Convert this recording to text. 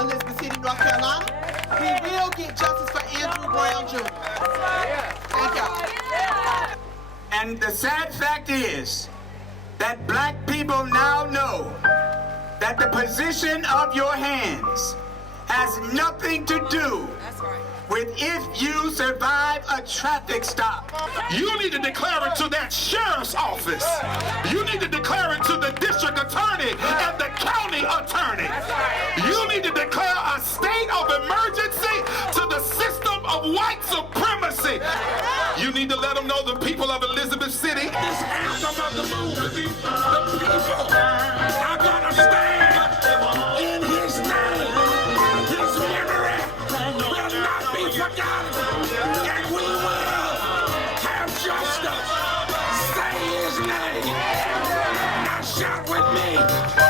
Elizabeth City, North Carolina. We will get justice for Andrew Brown Jr. Thank y'all. And the sad fact is that black people now know that the position of your hands has nothing to do with if you survive a traffic stop. You need to declare it to that sheriff's office. You need to declare it to the district attorney and the county attorney. You need to declare a state of emergency to the system of white supremacy. You need to let them know, the people of Elizabeth City, this anthem of the movement, the people are gonna stand in his name. His memory will not be forgotten, and we will have justice. Say his name. Now shout with me.